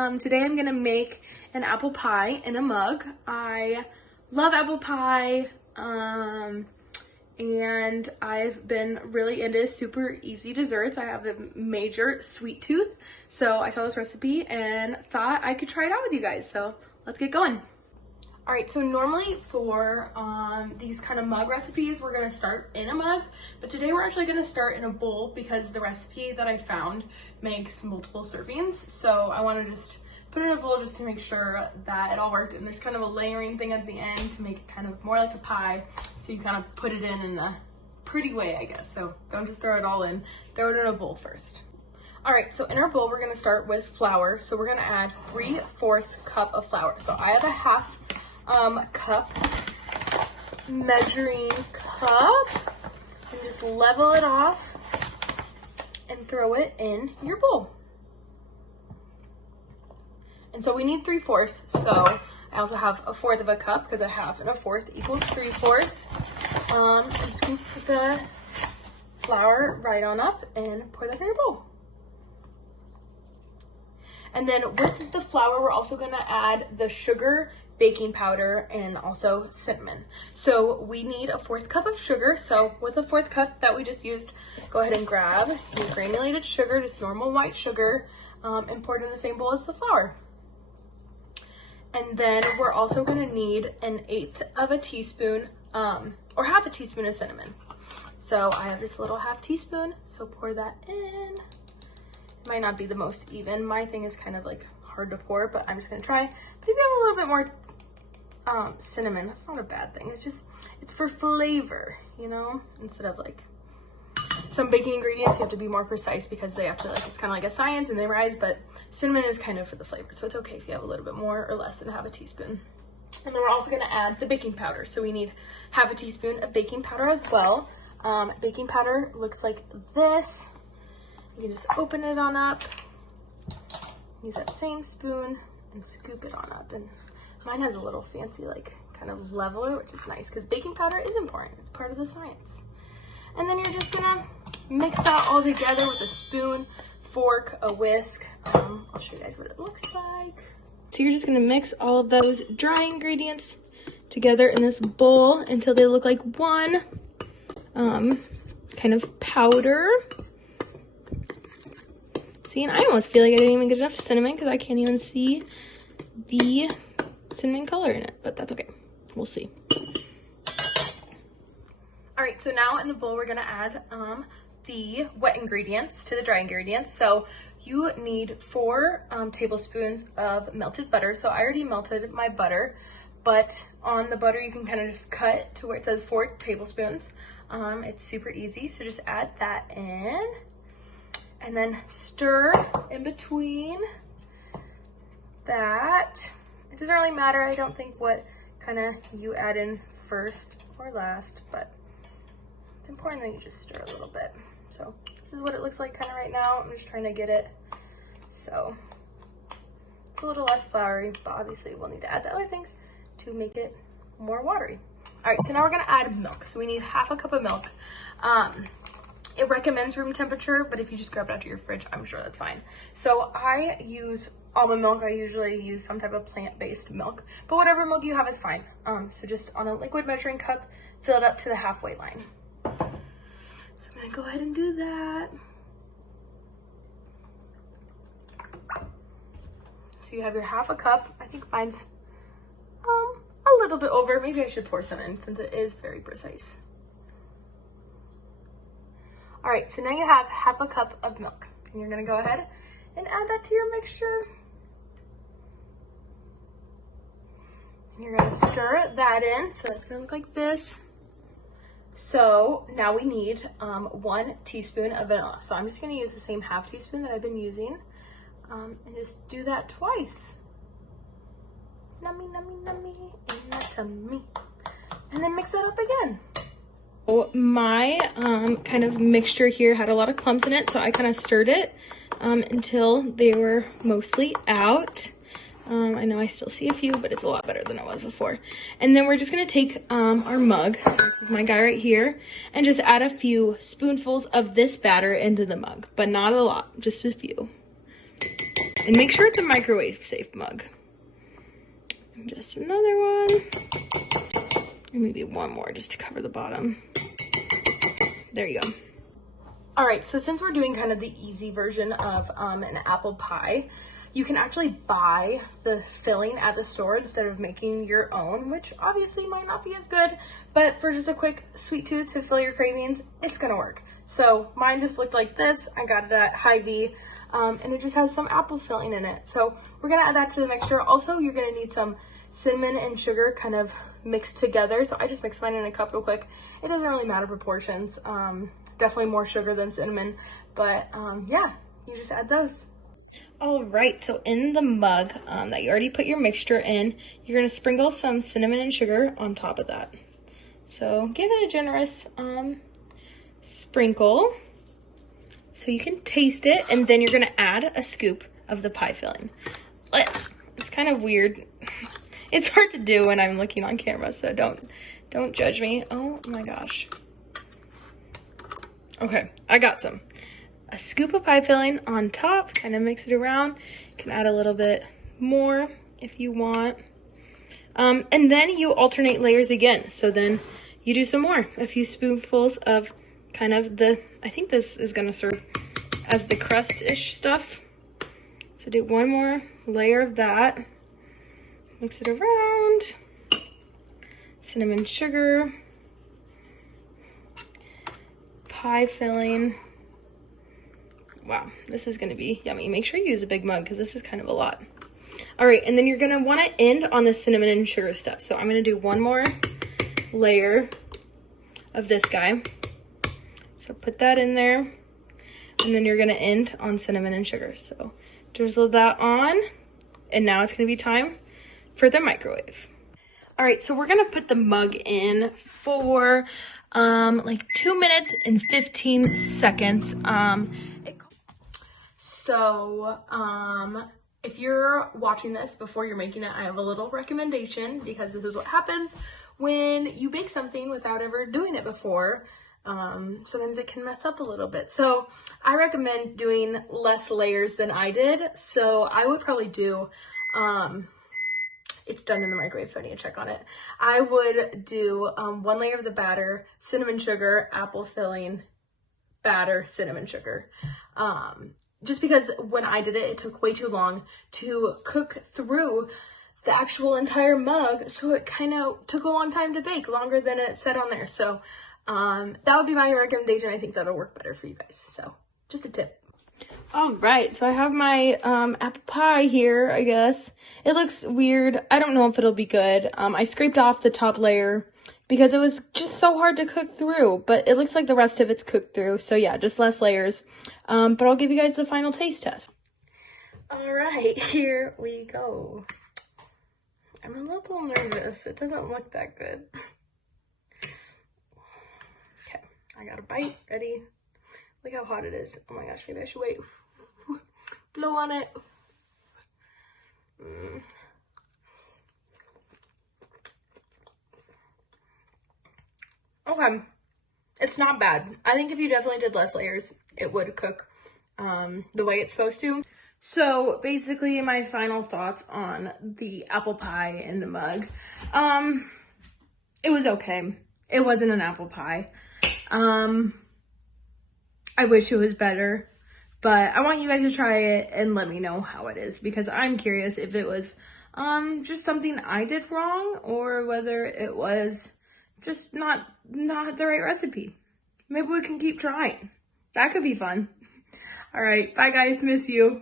Today I'm gonna make an apple pie in a mug. I love apple pie, and I've been really into super easy desserts. I have a major sweet tooth, so I saw this recipe and thought I could try it out with you guys. So let's get going. All right, so normally for these kind of mug recipes, we're gonna start in a mug, but today we're actually gonna start in a bowl because the recipe that I found makes multiple servings. So I wanna just put it in a bowl just to make sure that it all worked. And there's kind of a layering thing at the end to make it kind of more like a pie. So you kind of put it in a pretty way, I guess. So don't just throw it all in, throw it in a bowl first. All right, so in our bowl, we're gonna start with flour. So we're gonna add 3/4 cup of flour. So I have a half cup measuring cup, and just level it off and throw it in your bowl. And so we need 3/4, so I also have 1/4 of a cup because a half and a 1/4 equals 3/4. And scoop the flour right on up and pour that in your bowl. And then with the flour, we're also gonna add the sugar, baking powder, and also cinnamon. So we need a 1/4 cup of sugar. So with a 1/4 cup that we just used, go ahead and grab your granulated sugar, just normal white sugar, and pour it in the same bowl as the flour. And then we're also gonna need 1/8 of a teaspoon, or half a teaspoon of cinnamon. So I have this little half teaspoon, so pour that in. It might not be the most even. My thing is kind of like hard to pour, but I'm just gonna try. But if you have a little bit more cinnamon, that's not a bad thing. It's for flavor, you know, instead of like some baking ingredients, you have to be more precise because they have to, like, it's kind of like a science and they rise, but cinnamon is kind of for the flavor. So it's okay if you have a little bit more or less than half a teaspoon. And then we're also gonna add the baking powder. So we need half a teaspoon of baking powder as well. Baking powder looks like this. You can just open it on up, use that same spoon and scoop it on up. And mine has a little fancy like kind of leveler, which is nice because baking powder is important. It's part of the science. And then you're just gonna mix that all together with a spoon, fork, a whisk. I'll show you guys what it looks like. So you're just gonna mix all of those dry ingredients together in this bowl until they look like one kind of powder. See, and I almost feel like I didn't even get enough cinnamon because I can't even see the cinnamon color in it, but that's okay. We'll see. All right, so now in the bowl, we're gonna add the wet ingredients to the dry ingredients. So you need 4 tablespoons of melted butter. So I already melted my butter, but on the butter, you can kind of just cut to where it says 4 tablespoons. It's super easy, so just add that in. And then stir in between that. It doesn't really matter, I don't think, what kind of you add in first or last, but it's important that you just stir a little bit. So this is what it looks like kind of right now. I'm just trying to get it so it's a little less floury, but obviously we'll need to add the other things to make it more watery. All right, so now we're gonna add milk. So we need half a cup of milk. It recommends room temperature, but if you just grab it out of your fridge, I'm sure that's fine. So I use almond milk. I usually use some type of plant-based milk, but whatever milk you have is fine. So just on a liquid measuring cup, fill it up to the halfway line. So I'm gonna go ahead and do that. So you have your half a cup. I think mine's a little bit over. Maybe I should pour some in since it is very precise. All right, so now you have half a cup of milk, and you're gonna go ahead and add that to your mixture. And you're gonna stir that in, so that's gonna look like this. So now we need 1 teaspoon of vanilla. So I'm just gonna use the same half teaspoon that I've been using, and just do that twice. Nummy, nummy, nummy, in my tummy. And then mix that up again. My kind of mixture here had a lot of clumps in it, so I kind of stirred it until they were mostly out. I know I still see a few, but it's a lot better than it was before. And then we're just gonna take our mug, so this is my guy right here, and just add a few spoonfuls of this batter into the mug, but not a lot, just a few. And make sure it's a microwave safe mug. And just another one. And maybe one more just to cover the bottom. There you go. All right, so since we're doing kind of the easy version of an apple pie, you can actually buy the filling at the store instead of making your own, which obviously might not be as good, but for just a quick sweet tooth to fill your cravings, it's gonna work. So mine just looked like this. I got it at Hy-Vee, and it just has some apple filling in it. So we're gonna add that to the mixture. Also, you're gonna need some cinnamon and sugar kind of mixed together. So I just mixed mine in a cup real quick. It doesn't really matter proportions. Definitely more sugar than cinnamon, but yeah, you just add those. All right, so in the mug that you already put your mixture in, you're gonna sprinkle some cinnamon and sugar on top of that. So give it a generous sprinkle so you can taste it, and then you're gonna add a scoop of the pie filling. It's kind of weird. It's hard to do when I'm looking on camera, so don't judge me. Oh my gosh. Okay, I got some. A scoop of pie filling on top, kind of mix it around. You can add a little bit more if you want. And then you alternate layers again. So then you do some more, a few spoonfuls of kind of I think this is gonna serve as the crust-ish stuff. So do one more layer of that. Mix it around. Cinnamon sugar. Pie filling. Wow, this is gonna be yummy. Make sure you use a big mug because this is kind of a lot. All right, and then you're gonna wanna end on the cinnamon and sugar stuff. So I'm gonna do one more layer of this guy. So put that in there, and then you're gonna end on cinnamon and sugar. So drizzle that on, and now it's gonna be time for the microwave. All right, so we're gonna put the mug in for like 2 minutes and 15 seconds. If you're watching this before you're making it, I have a little recommendation, because this is what happens when you bake something without ever doing it before. Sometimes it can mess up a little bit. So I recommend doing less layers than I did. So I would probably do, it's done in the microwave, so I need to check on it. I would do one layer of the batter, cinnamon sugar, apple filling, batter, cinnamon sugar. Just because when I did it, it took way too long to cook through the actual entire mug, so it kind of took a long time to bake, longer than it said on there. So that would be my recommendation. I think that'll work better for you guys. So just a tip. All right, so I have my apple pie here, I guess. It looks weird. I don't know if it'll be good. I scraped off the top layer because it was just so hard to cook through, but it looks like the rest of it's cooked through. So yeah, just less layers. But I'll give you guys the final taste test. All right, here we go. I'm a little nervous. It doesn't look that good. Okay, I got a bite. Ready? Look how hot it is. Oh my gosh, maybe I should wait. Blow on it. Okay, it's not bad. I think if you definitely did less layers, it would cook the way it's supposed to. So basically my final thoughts on the apple pie in the mug. It was okay. It wasn't an apple pie. I wish it was better, but I want you guys to try it and let me know how it is, because I'm curious if it was just something I did wrong, or whether it was just not the right recipe. Maybe we can keep trying. That could be fun. All right, bye guys, miss you.